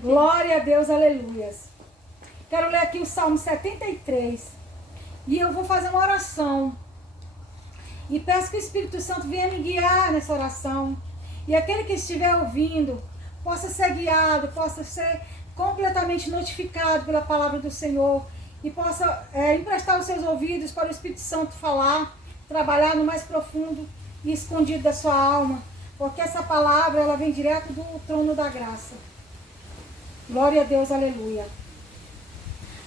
Glória a Deus, aleluias. Quero ler aqui o Salmo 73. E eu vou fazer uma oração. E peço que o Espírito Santo venha me guiar nessa oração. E aquele que estiver ouvindo possa ser guiado, possa ser completamente notificado pela palavra do Senhor. E possa emprestar os seus ouvidos para o Espírito Santo falar, trabalhar no mais profundo e escondido da sua alma. Porque essa palavra, ela vem direto do trono da graça. Glória a Deus, aleluia.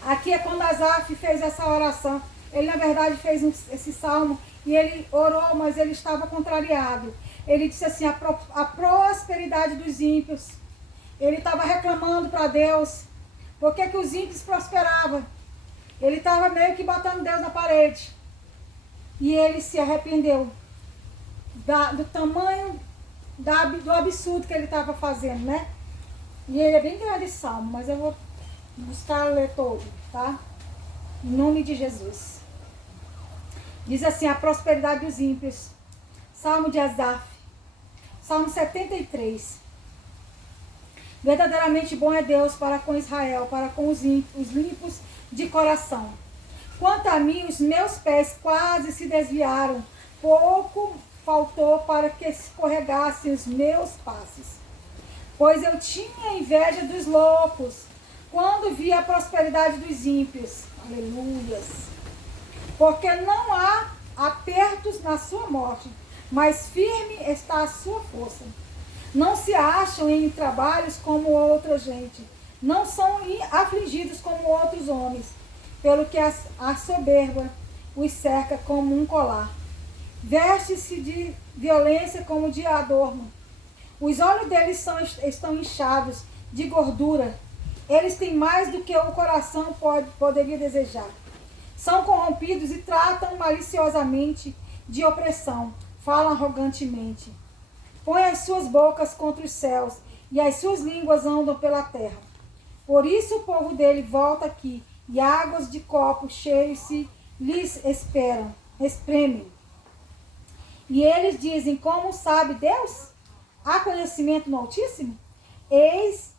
Aqui é quando Asaf fez essa oração. Ele, na verdade, fez esse salmo e ele orou, mas ele estava contrariado. Ele disse assim, a prosperidade dos ímpios. Ele estava reclamando para Deus. Por que os ímpios prosperavam? Ele estava meio que botando Deus na parede. E ele se arrependeu do tamanho do absurdo que ele estava fazendo, né? E ele é bem grande esse salmo, mas eu vou buscar ler todo, tá? Em nome de Jesus. Diz assim, a prosperidade dos ímpios. Salmo de Asaf. Salmo 73. Verdadeiramente bom é Deus para com Israel, para com os limpos de coração. Quanto a mim, os meus pés quase se desviaram. Pouco faltou para que escorregassem os meus passos. Pois eu tinha inveja dos loucos, quando vi a prosperidade dos ímpios. Aleluias. Porque não há apertos na sua morte, mas firme está a sua força. Não se acham em trabalhos como outra gente, não são afligidos como outros homens, pelo que a soberba os cerca como um colar. Veste-se de violência como de adorno. Os olhos deles estão inchados de gordura. Eles têm mais do que o coração poderia desejar. São corrompidos e tratam maliciosamente de opressão. Falam arrogantemente. Põe as suas bocas contra os céus e as suas línguas andam pela terra. Por isso o povo dele volta aqui e águas de copos cheios se lhes espremem. E eles dizem, como sabe Deus? Há conhecimento no Altíssimo? Eis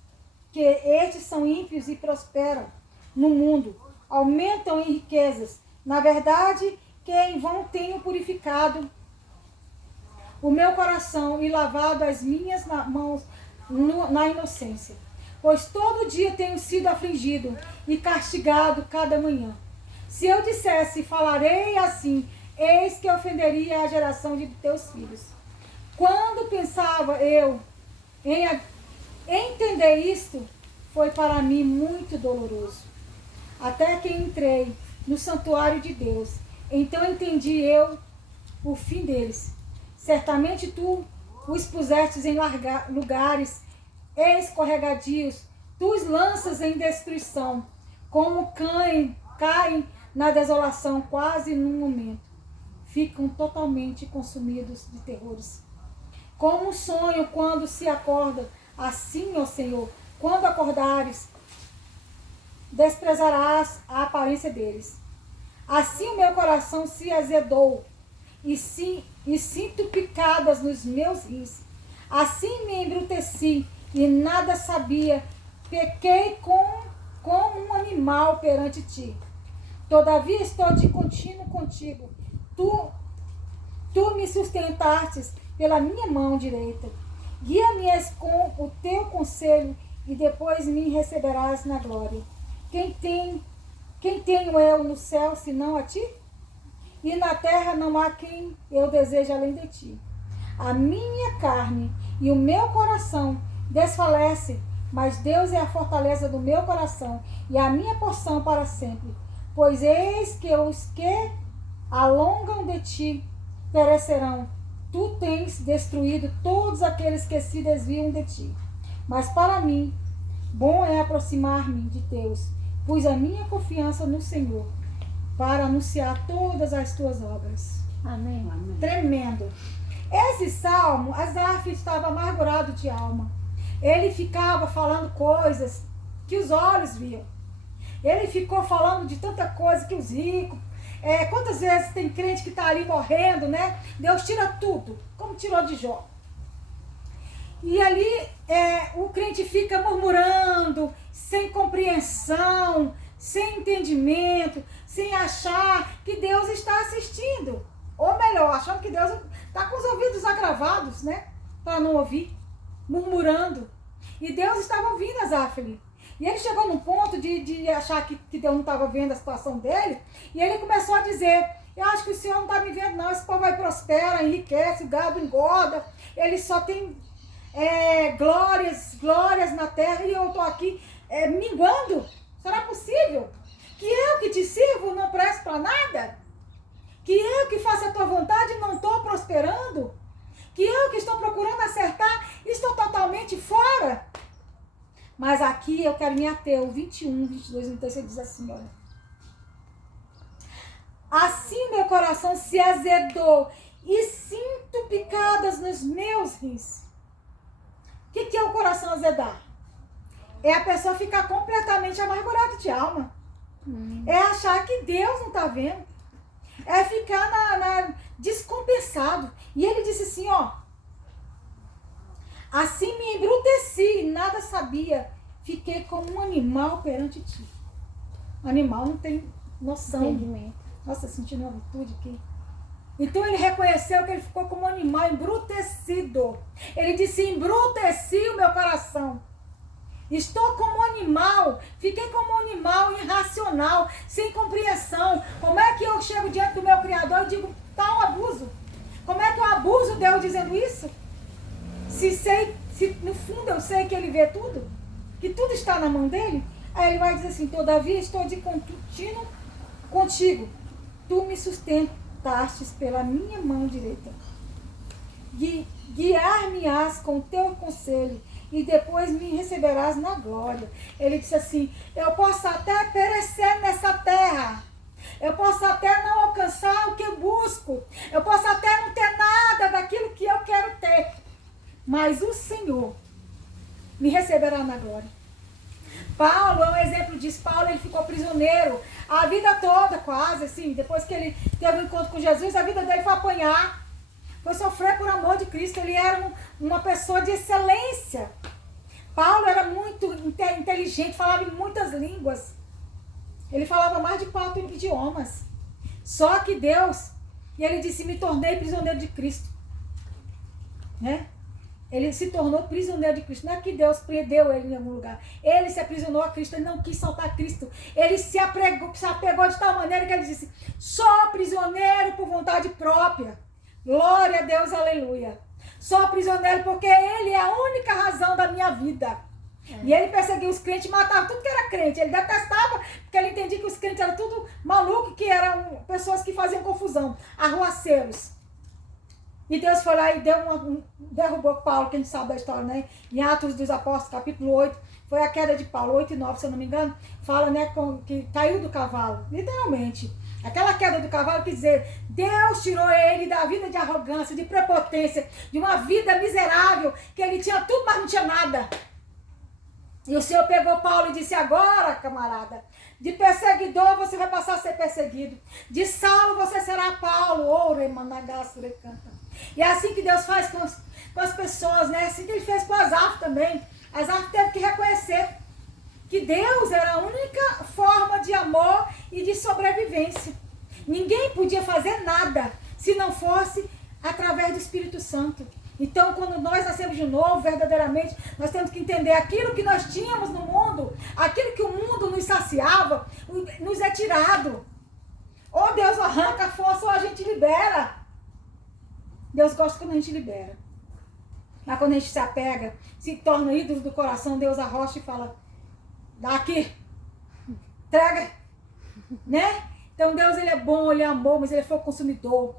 que estes são ímpios e prosperam no mundo, aumentam em riquezas. Na verdade, que em vão tenho purificado o meu coração e lavado as minhas mãos na inocência. Pois todo dia tenho sido afligido e castigado cada manhã. Se eu dissesse, falarei assim, eis que ofenderia a geração de teus filhos. Quando pensava eu em entender isto, foi para mim muito doloroso. Até que entrei no santuário de Deus, então entendi eu o fim deles. Certamente tu os pusestes em lugares escorregadios, tu os lanças em destruição, como caem na desolação quase num momento. Ficam totalmente consumidos de terrores. Como um sonho quando se acorda, assim, ó Senhor, quando acordares, desprezarás a aparência deles. Assim o meu coração se azedou e sinto picadas nos meus rins. Assim me embruteci e nada sabia. Pequei como um animal perante ti. Todavia estou de contínuo contigo. Tu me sustentastes pela minha mão direita. Guia-me com o teu conselho e depois me receberás na glória. Quem tenho eu no céu senão a ti? E na terra não há quem eu deseje além de ti. A minha carne e o meu coração desfalecem, mas Deus é a fortaleza do meu coração e a minha porção para sempre. Pois eis que os que alongam de ti perecerão. Tu tens destruído todos aqueles que se desviam de ti. Mas para mim, bom é aproximar-me de Deus. Pus a minha confiança no Senhor para anunciar todas as tuas obras. Amém. Amém. Tremendo. Esse salmo, Asaf estava amargurado de alma. Ele ficava falando coisas que os olhos viam. Ele ficou falando de tanta coisa que os ricos... quantas vezes tem crente que está ali morrendo, né? Deus tira tudo, como tirou de Jó. E ali o crente fica murmurando, sem compreensão, sem entendimento, sem achar que Deus está assistindo. Ou melhor, achando que Deus está com os ouvidos agravados, né? Para não ouvir, murmurando. E Deus estava ouvindo Asaf. E ele chegou num ponto de achar que Deus não estava vendo a situação dele. E ele começou a dizer, eu acho que o Senhor não está me vendo não, esse povo vai prospera, enriquece, o gado engorda, ele só tem glórias na terra e eu estou aqui minguando. Será possível que eu que te sirvo não presto para nada? Que eu que faço a tua vontade não estou prosperando? Que eu que estou procurando acertar estou totalmente fora? Mas aqui eu quero me ater, o 21, 22, 23, diz assim, olha. Assim meu coração se azedou e sinto picadas nos meus rins. O que é o coração azedar? É a pessoa ficar completamente amargurada de alma. É achar que Deus não está vendo. É ficar descompensado. E ele disse assim, ó. Assim me embruteci e nada sabia. Fiquei como um animal perante ti. O animal não tem noção. Entendimento. Nossa, sentindo uma virtude aqui. Então ele reconheceu que ele ficou como um animal embrutecido. Ele disse, embruteci o meu coração. Estou como um animal, fiquei como um animal irracional, sem compreensão. Como é que eu chego diante do meu Criador e digo, tá um abuso? Como é que eu abuso Deus dizendo isso? Se no fundo eu sei que ele vê tudo, que tudo está na mão dele, aí ele vai dizer assim, todavia estou de contínuo contigo. Tu me sustentastes pela minha mão direita. Guiar-me-ás com o teu conselho e depois me receberás na glória. Ele disse assim, eu posso até perecer nessa terra, eu posso até não alcançar o que eu busco, eu posso até não ter nada daquilo que eu quero ter, mas o Senhor me receberá na glória. Paulo é um exemplo disso. Paulo, ele ficou prisioneiro a vida toda, quase assim, depois que ele teve um encontro com Jesus, a vida dele foi apanhar, foi sofrer por amor de Cristo. Ele era uma pessoa de excelência. Paulo era muito inteligente, falava em muitas línguas. Ele falava mais de 4 idiomas. Só que Deus, e ele disse, me tornei prisioneiro de Cristo. Né? Ele se tornou prisioneiro de Cristo. Não é que Deus prendeu ele em algum lugar. Ele se aprisionou a Cristo, ele não quis soltar Cristo. Ele se apegou de tal maneira que ele disse, sou prisioneiro por vontade própria. Glória a Deus, aleluia. Sou prisioneiro porque ele é a única razão da minha vida. E ele perseguia os crentes, matava tudo que era crente. Ele detestava, porque ele entendia que os crentes eram tudo maluco, que eram pessoas que faziam confusão, arruaceiros. E Deus foi lá e derrubou Paulo, que a gente sabe da história, né? Em Atos dos Apóstolos, capítulo 8, foi a queda de Paulo, 8 e 9, se eu não me engano, fala, né, que caiu do cavalo, literalmente. Aquela queda do cavalo quer dizer, Deus tirou ele da vida de arrogância, de prepotência, de uma vida miserável, que ele tinha tudo, mas não tinha nada. E o Senhor pegou Paulo e disse, agora, camarada, de perseguidor você vai passar a ser perseguido. De Saulo você será Paulo. Oure, managaço, canta. E é assim que Deus faz com as pessoas, né? É assim que ele fez com Asaf também. Asaf teve que reconhecer que Deus era a única forma de amor e de sobrevivência. Ninguém podia fazer nada se não fosse através do Espírito Santo. Então, quando nós nascemos de novo, verdadeiramente, nós temos que entender aquilo que nós tínhamos no mundo, aquilo que o mundo nos saciava, nos é tirado. Ou Deus arranca a força ou a gente libera. Deus gosta quando a gente libera. Mas quando a gente se apega, se torna ídolo do coração, Deus arrocha e fala, dá aqui, entrega, né? Então Deus, ele é bom, ele é amor, mas ele é fogo consumidor.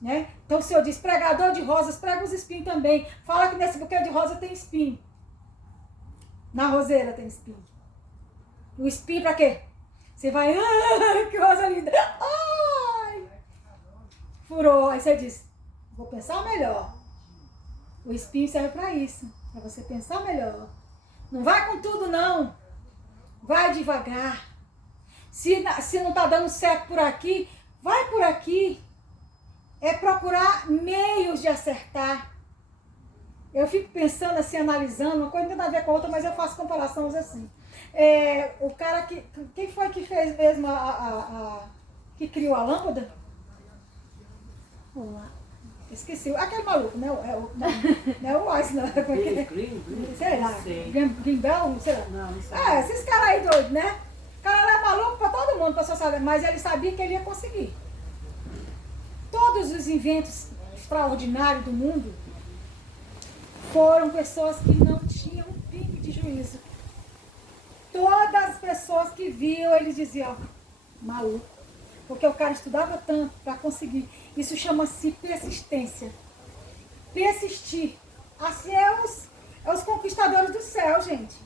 Né? Então o Senhor diz, pregador de rosas, prega os espinhos também. Fala que nesse buquê de rosa tem espinho. Na roseira tem espinho. O espinho pra quê? Você vai, que rosa linda. Ai! Furou. Aí você diz, vou pensar melhor. O espinho serve pra isso. Pra você pensar melhor. Não vai com tudo não. Vai devagar. Se não tá dando certo por aqui, vai por aqui. É procurar meios de acertar. Eu fico pensando assim, analisando, uma coisa não tem nada a ver com a outra, mas eu faço comparações assim. O cara que... Quem foi que fez mesmo que criou a lâmpada? Olá. Esqueci. Aquele maluco, né? Não é o Weiss, não. Sei lá. Grimbel, sei lá. Não sei. Esses caras aí doidos, né? O cara era maluco pra todo mundo, pra sociedade, mas ele sabia que ele ia conseguir. Todos os inventos extraordinários do mundo foram pessoas que não tinham um pingo de juízo. Todas as pessoas que viam, eles diziam, maluco. Porque o cara estudava tanto para conseguir. Isso chama-se persistência. Persistir. Assim é os conquistadores do céu, gente.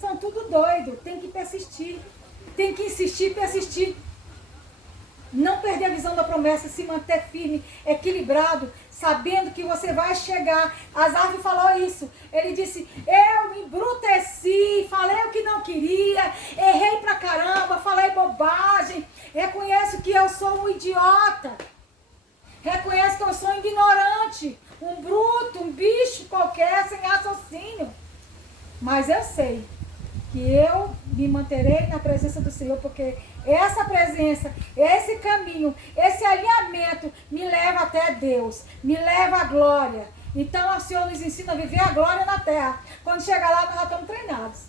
São tudo doido. Tem que persistir. Tem que insistir, persistir. Não perder a visão da promessa, se manter firme, equilibrado, sabendo que você vai chegar. Asaf falou isso. Ele disse, eu me embruteci, falei o que não queria, errei pra caramba, falei bobagem, reconheço que eu sou um idiota, reconheço que eu sou um ignorante, um bruto, um bicho qualquer, sem raciocínio. Mas eu sei que eu me manterei na presença do Senhor, porque essa presença, esse caminho, esse alinhamento me leva até Deus, me leva à glória. Então o Senhor nos ensina a viver a glória na terra. Quando chegar lá, nós já estamos treinados.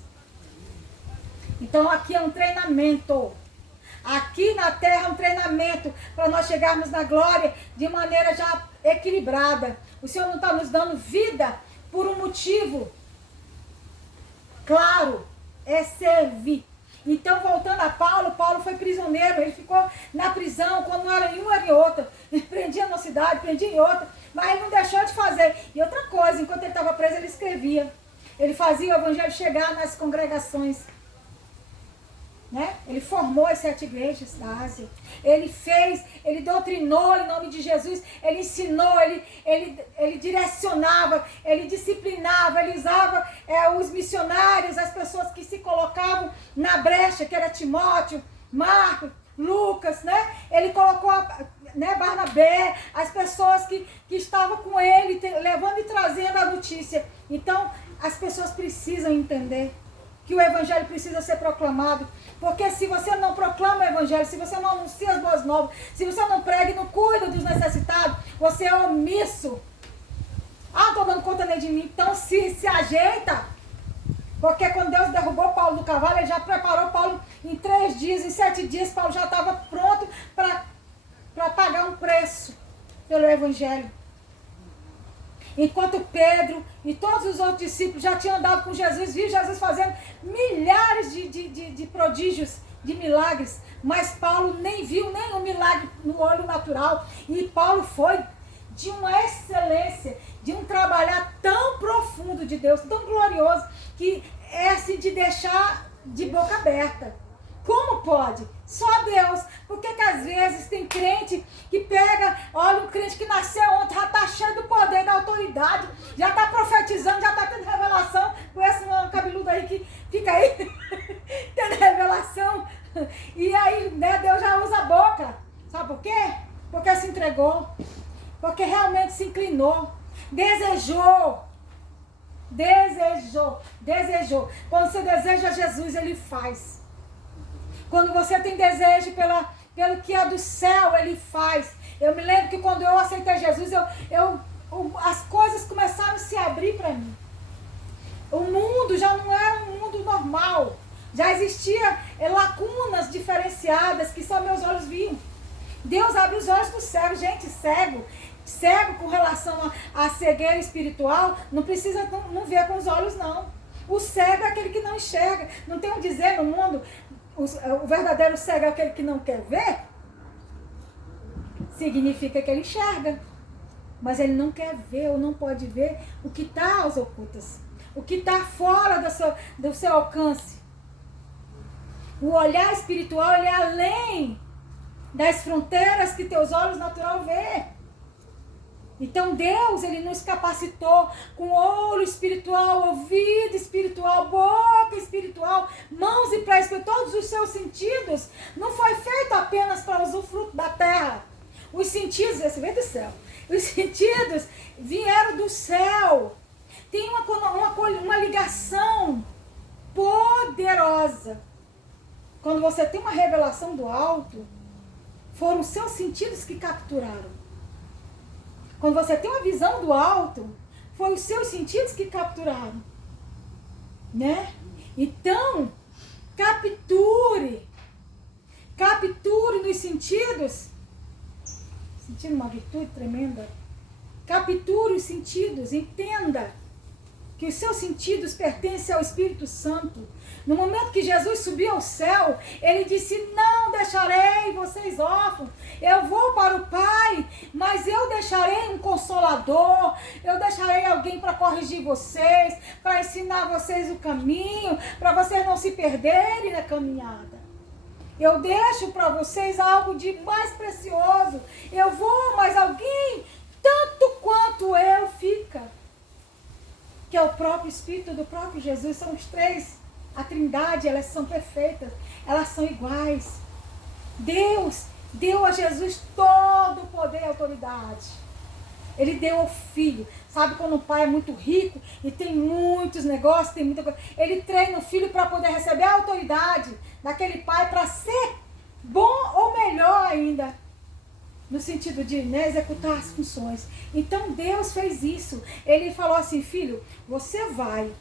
Então aqui é um treinamento. Aqui na terra é um treinamento para nós chegarmos na glória de maneira já equilibrada. O Senhor não está nos dando vida por um motivo claro, é servir. Então, voltando a Paulo, Paulo foi prisioneiro, ele ficou na prisão, quando não era em uma, era em outra. Ele prendia numa cidade, prendia em outra, mas ele não deixou de fazer. E outra coisa, enquanto ele estava preso, ele escrevia. Ele fazia o evangelho chegar nas congregações. Né? Ele formou as 7 igrejas da Ásia. Ele doutrinou em nome de Jesus, ele ensinou, ele direcionava, ele disciplinava, ele usava os missionários, as pessoas que se colocavam na brecha, que era Timóteo, Marcos, Lucas, né? Ele colocou Barnabé, as pessoas que estavam com ele, levando e trazendo a notícia. Então, as pessoas precisam entender que o evangelho precisa ser proclamado. Porque se você não proclama o evangelho, se você não anuncia as boas novas, se você não prega e não cuida dos necessitados, você é omisso. Não estou dando conta nem de mim. Então se ajeita. Porque quando Deus derrubou Paulo do cavalo, ele já preparou Paulo em 3 dias, em 7 dias, Paulo já estava pronto para pagar um preço pelo evangelho. Enquanto Pedro e todos os outros discípulos já tinham andado com Jesus, viu Jesus fazendo milhares de prodígios, de milagres, mas Paulo nem viu nenhum milagre no olho natural. E Paulo foi de uma excelência, de um trabalhar tão profundo de Deus, tão glorioso, que é assim de deixar de boca aberta. Como pode? Só Deus. Porque que às vezes tem crente que pega, olha um crente que nasceu ontem, já está cheio do poder, da autoridade, já está profetizando, já está tendo revelação, com esse cabeludo aí que fica aí, tendo revelação. E aí, né, Deus já usa a boca. Sabe por quê? Porque se entregou. Porque realmente se inclinou. Desejou. Quando você deseja Jesus, Ele faz. Quando você tem desejo pelo que é do céu, Ele faz. Eu me lembro que quando eu aceitei Jesus, as coisas começaram a se abrir para mim. O mundo já não era um mundo normal. Já existia lacunas diferenciadas que só meus olhos viam. Deus abre os olhos do cego. Gente, cego com relação à cegueira espiritual, não precisa não ver com os olhos, não. O cego é aquele que não enxerga. Não tem um dizer no mundo... O verdadeiro cego é aquele que não quer ver, significa que ele enxerga, mas ele não quer ver ou não pode ver o que está às ocultas, o que está fora do seu alcance. O olhar espiritual, ele é além das fronteiras que teus olhos natural vê. Então Deus, Ele nos capacitou com olho espiritual, ouvido espiritual, boca espiritual, mãos e pés, todos os seus sentidos. Não foi feito apenas para usufruto da terra. Os sentidos, esse veio do céu. Os sentidos vieram do céu. uma ligação poderosa. Quando você tem uma revelação do alto, foram os seus sentidos que capturaram. Quando você tem uma visão do alto, foram os seus sentidos que capturaram. Né? Então, capture nos sentidos, sentindo uma virtude tremenda, capture os sentidos, entenda que os seus sentidos pertencem ao Espírito Santo. No momento que Jesus subiu ao céu, ele disse, não deixarei vocês órfãos, eu vou para o Pai, mas eu deixarei um consolador, eu deixarei alguém para corrigir vocês, para ensinar vocês o caminho, para vocês não se perderem na caminhada. Eu deixo para vocês algo de mais precioso, eu vou, mas alguém, tanto quanto eu, fica. Que é o próprio Espírito do próprio Jesus, são os três, a Trindade, elas são perfeitas, elas são iguais. Deus deu a Jesus todo o poder e autoridade. Ele deu ao Filho. Sabe quando o pai é muito rico e tem muitos negócios, tem muita coisa, ele treina o filho para poder receber a autoridade daquele pai para ser bom ou melhor ainda. No sentido de, né, executar as funções. Então Deus fez isso. Ele falou assim, filho, você vai,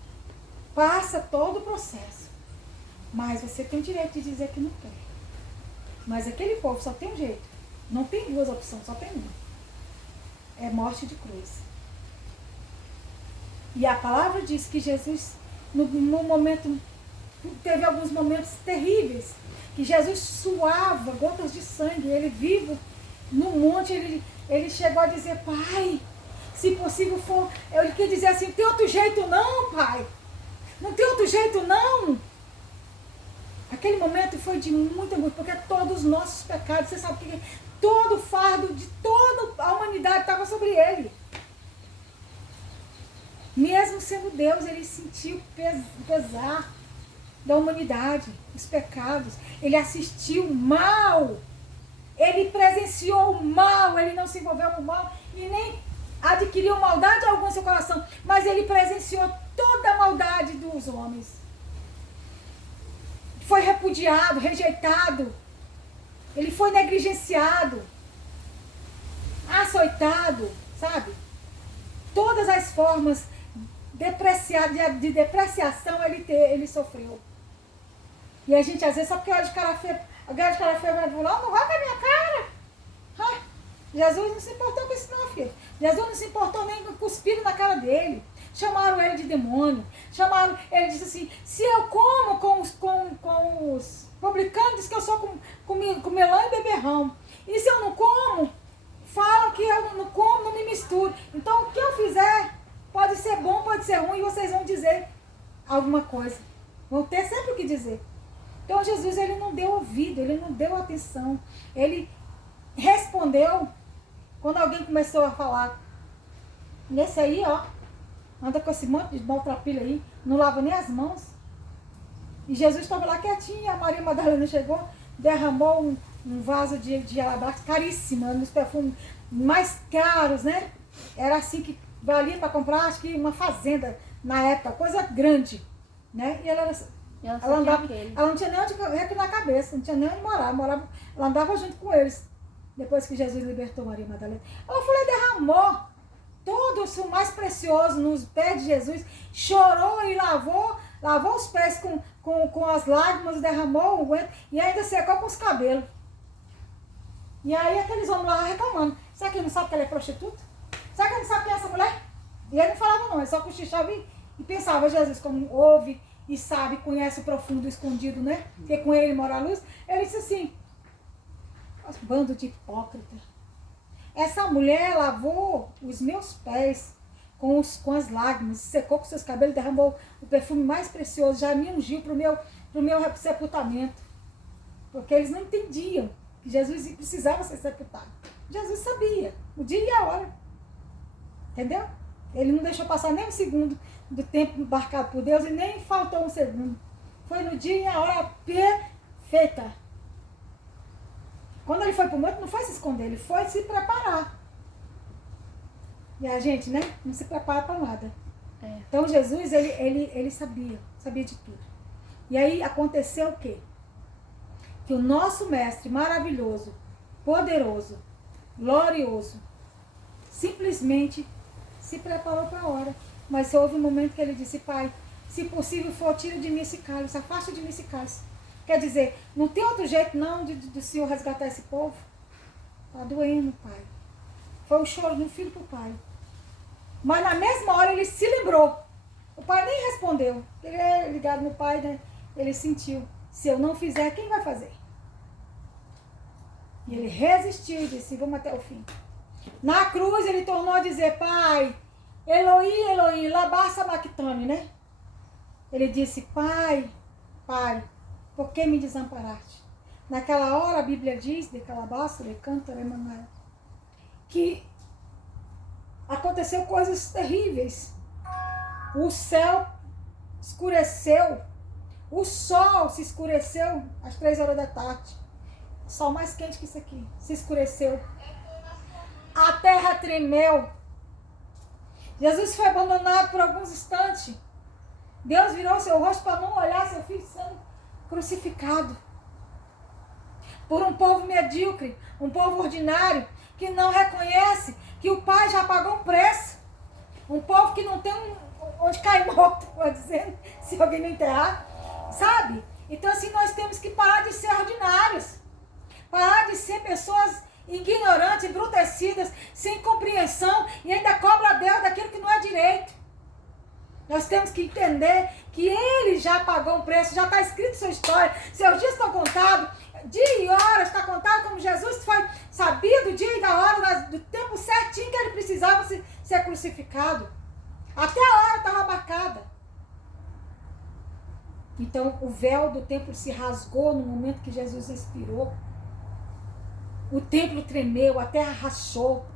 passa todo o processo, mas você tem o direito de dizer que não quer. Mas aquele povo só tem um jeito. Não tem duas opções, só tem uma. É morte de cruz. E a palavra diz que Jesus, no momento, teve alguns momentos terríveis, que Jesus suava gotas de sangue, ele vivo, no monte, ele chegou a dizer, pai, se possível for, ele quer dizer assim, tem outro jeito não, pai, não tem outro jeito não. Aquele momento foi de muita angústia, porque todos os nossos pecados, você sabe que todo o fardo de toda a humanidade estava sobre ele. Mesmo sendo Deus, ele sentiu o pesar da humanidade, os pecados, ele assistiu o mal. Ele presenciou o mal, ele não se envolveu no mal e nem adquiriu maldade alguma em seu coração, mas ele presenciou toda a maldade dos homens. Foi repudiado, rejeitado, ele foi negligenciado, açoitado, sabe? Todas as formas de depreciação ele sofreu. E a gente às vezes só porque olha de cara feia, alguém de cara feia vai falar, não vai com a minha cara. Jesus não se importou com isso não, filho. Jesus não se importou nem com cuspir na cara dele. Chamaram ele de demônio. Ele disse assim, se eu como com os publicanos, diz que eu sou com melão e beberrão. E se eu não como, falam que eu não como, não me misturo. Então o que eu fizer, pode ser bom, pode ser ruim, e vocês vão dizer alguma coisa. Vão ter sempre o que dizer. Então Jesus, ele não deu ouvido, ele não deu atenção. Ele respondeu quando alguém começou a falar. Nesse aí, ó, anda com esse monte de maltrapilho aí, não lava nem as mãos. E Jesus estava lá quietinho, a Maria Madalena chegou, derramou um vaso de alabastro caríssimo, nos perfumes mais caros, né? Era assim que valia para comprar, acho que uma fazenda na época, coisa grande, né? E ela não tinha nem onde reclinar a cabeça, não tinha nem onde morar, ela andava junto com eles. Depois que Jesus libertou Maria Madalena, ela foi lá e derramou todo o mais precioso nos pés de Jesus, chorou e lavou os pés com as lágrimas, derramou o unguento e ainda secou com os cabelos. E aí aqueles homens lá reclamando, será que ele não sabe que ela é prostituta? Será que ele não sabe quem é essa mulher? E ele não falava não, ele só cochichava e pensava, Jesus, como ouve e sabe, conhece o profundo e o escondido, né? Porque com ele mora a luz. Ele disse assim, bando de hipócrita. Essa mulher lavou os meus pés com as lágrimas, secou com seus cabelos, derramou o perfume mais precioso, já me ungiu para o meu sepultamento. Porque eles não entendiam que Jesus precisava ser sepultado. Jesus sabia o dia e a hora. Entendeu? Ele não deixou passar nem um segundo do tempo marcado por Deus e nem faltou um segundo. Foi no dia e a hora perfeita. Quando ele foi para o monte, não foi se esconder, ele foi se preparar. E a gente, né, não se prepara para nada. Então Jesus, ele sabia de tudo. E aí aconteceu o quê? Que o nosso mestre maravilhoso, poderoso, glorioso, simplesmente se preparou para a hora. Mas houve um momento que ele disse: Pai, se possível for, tira de mim esse cálice, afasta de mim esse cálice. Quer dizer, não tem outro jeito não do Senhor resgatar esse povo? Está doendo, Pai. Foi o choro de um filho para o pai. Mas na mesma hora ele se lembrou. O pai nem respondeu. Ele é ligado no pai, né? Ele sentiu. Se eu não fizer, quem vai fazer? E ele resistiu e disse: vamos até o fim. Na cruz ele tornou a dizer: Pai, Eloí, Eloí, lama sabachthani, né? Ele disse: Pai, Pai, por que me desamparaste? Naquela hora a Bíblia diz, de calabaço, de cântaro, Emanuel, que aconteceu coisas terríveis. O céu escureceu, o sol se escureceu às 3 horas da tarde. O sol mais quente que isso aqui, se escureceu. A terra tremeu. Jesus foi abandonado por alguns instantes. Deus virou seu rosto para não olhar seu filho sendo crucificado. Por um povo medíocre, um povo ordinário, que não reconhece que o Pai já pagou um preço. Um povo que não tem onde cair morto, por dizendo, se alguém me enterrar. Sabe? Então assim, nós temos que parar de ser ordinários. Parar de ser pessoas ignorantes, embrutecidas, sem compreensão e ainda cobra a Deus daquilo que não é direito. Nós temos que entender que Ele já pagou um preço, já está escrito sua história, seus dias estão contados, dia e hora está contado, como Jesus foi sabido o dia e da hora, do tempo certinho que Ele precisava ser crucificado. Até a hora estava marcada. Então o véu do templo se rasgou no momento que Jesus expirou. O templo tremeu, a terra rachou,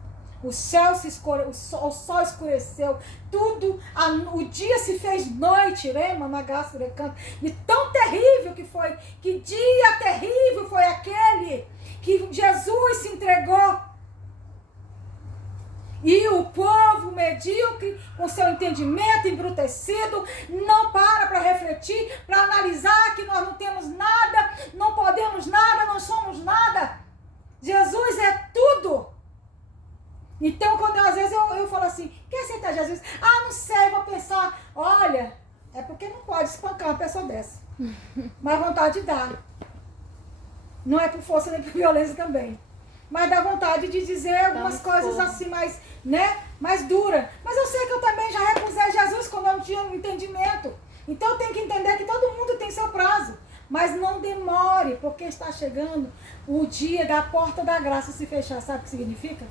o céu se escureceu, o sol escureceu, tudo, o dia se fez noite, e tão terrível que foi, que dia terrível foi aquele que Jesus se entregou. E o povo medíocre, com seu entendimento embrutecido, não para refletir, para analisar que nós não temos nada, não podemos nada, não somos nada. Jesus é tudo. Então, quando às vezes eu falo assim, quer aceitar Jesus? Ah, não sei, vou pensar. Olha, é porque não pode espancar uma pessoa dessa. Mas vontade dá. Não é por força nem por violência também. Mas dá vontade de dizer algumas coisas assim mais, né, mais dura. Mas eu sei que eu também já recusei Jesus quando eu não tinha um entendimento. Então eu tenho que entender que todo mundo tem seu prazo. Mas não demore, porque está chegando o dia da porta da graça se fechar. Sabe o que significa?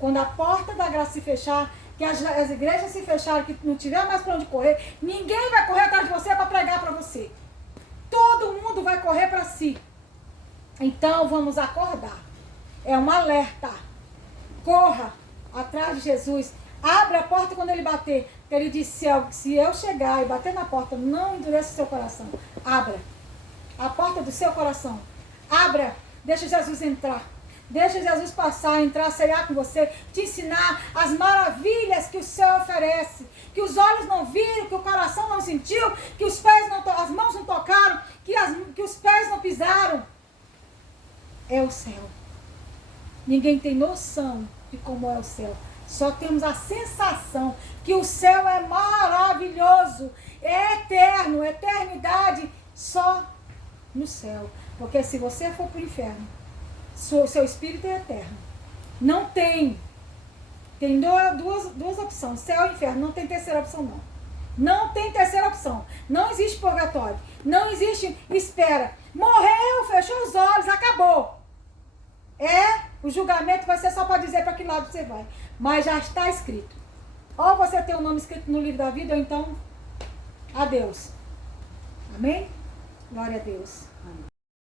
Quando a porta da graça se fechar, que as igrejas se fecharem, que não tiver mais para onde correr, ninguém vai correr atrás de você para pregar para você. Todo mundo vai correr para si. Então vamos acordar. É um alerta. Corra atrás de Jesus. Abra a porta quando ele bater. Ele disse, se eu chegar e bater na porta, não endureça o seu coração. Abra. A porta do seu coração. Abra. Deixa Jesus entrar. Deixa Jesus passar, entrar, ceiar com você, te ensinar as maravilhas que o céu oferece, que os olhos não viram, que o coração não sentiu, que os pés não, as mãos não tocaram, que os pés não pisaram. É o céu. Ninguém tem noção de como é o céu. Só temos a sensação que o céu é maravilhoso, é eterno, eternidade, só no céu. Porque se você for para o inferno, seu espírito é eterno. Não tem. Tem duas opções, céu e inferno. Não tem terceira opção, não. Não tem terceira opção. Não existe purgatório. Não existe espera. Morreu, fechou os olhos, acabou. O julgamento vai ser só para dizer para que lado você vai. Mas já está escrito. Ou você tem o nome escrito no livro da vida, ou então, adeus. Amém? Glória a Deus.